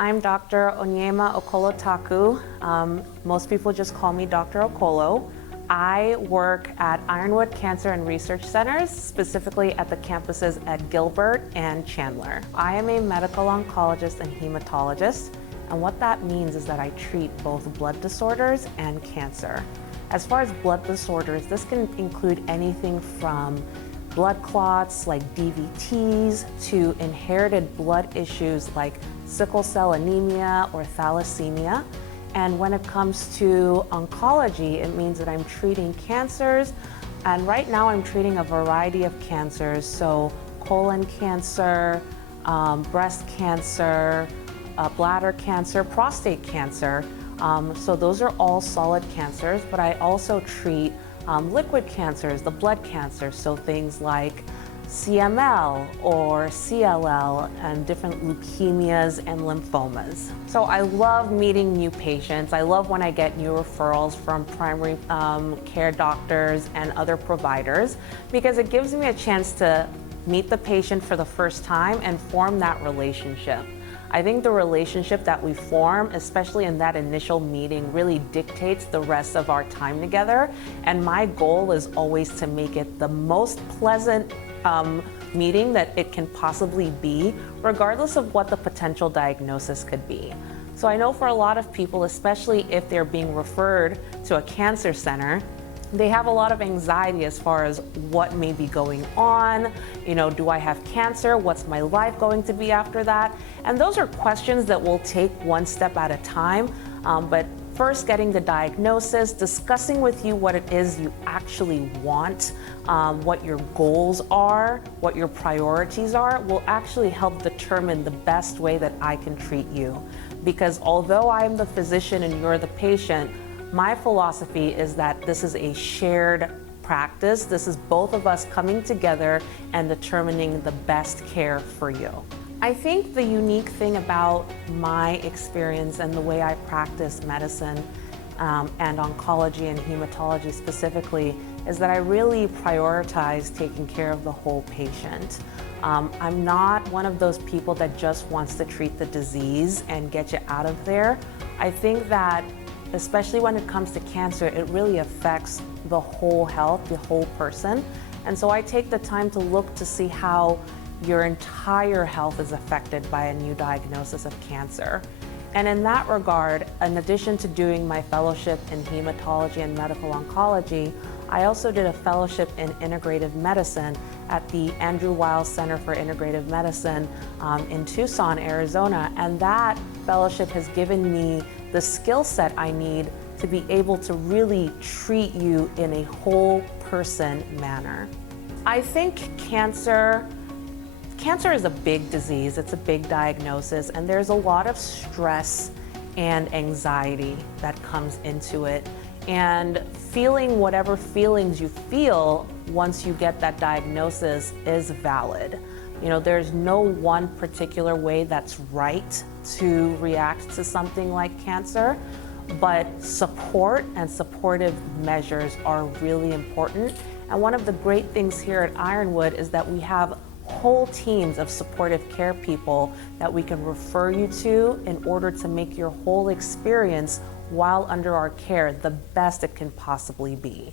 I'm Dr. Onyemaechi Okolo-Taku. Most people just call me Dr. Okolo. I work at Ironwood Cancer Research Centers, specifically at the campuses at Gilbert and Chandler. I am a medical oncologist and hematologist, and what that means is that I treat both blood disorders and cancer. As far as blood disorders, this can include anything from blood clots like DVTs to inherited blood issues like sickle cell anemia or thalassemia. And when it comes to oncology, it means that I'm treating cancers. And right now I'm treating a variety of cancers, so colon cancer, breast cancer, bladder cancer, prostate cancer. So those are all solid cancers, but I also treat liquid cancers, the blood cancers, so things like CML or CLL and different leukemias and lymphomas. So I love meeting new patients. I love when I get new referrals from primary care doctors and other providers because it gives me a chance to meet the patient for the first time and form that relationship. I think the relationship that we form, especially in that initial meeting, really dictates the rest of our time together. And my goal is always to make it the most pleasant meeting that it can possibly be, regardless of what the potential diagnosis could be. So I know for a lot of people, especially if they're being referred to a cancer center, they have a lot of anxiety as far as what may be going on. You know, do I have cancer? What's my life going to be after that? And those are questions that we'll take one step at a time. But first, getting the diagnosis, discussing with you what it is you actually want, what your goals are, what your priorities are, will actually help determine the best way that I can treat you. Because although I'm the physician and you're the patient, my philosophy is that this is a shared practice. This is both of us coming together and determining the best care for you. I think the unique thing about my experience and the way I practice medicine and oncology and hematology specifically is that I really prioritize taking care of the whole patient. I'm not one of those people that just wants to treat the disease and get you out of there. I think that especially when it comes to cancer, it really affects the whole health, the whole person. And so I take the time to look to see how your entire health is affected by a new diagnosis of cancer. And in that regard, in addition to doing my fellowship in hematology and medical oncology, I also did a fellowship in integrative medicine at the Andrew Weil Center for Integrative Medicine in Tucson, Arizona. And that fellowship has given me the skill set I need to be able to really treat you in a whole person manner. I think cancer is a big disease, it's a big diagnosis, and there's a lot of stress and anxiety that comes into it. And feeling whatever feelings you feel once you get that diagnosis is valid. You know, there's no one particular way that's right to react to something like cancer, but support and supportive measures are really important. And one of the great things here at Ironwood is that we have whole teams of supportive care people that we can refer you to in order to make your whole experience while under our care the best it can possibly be.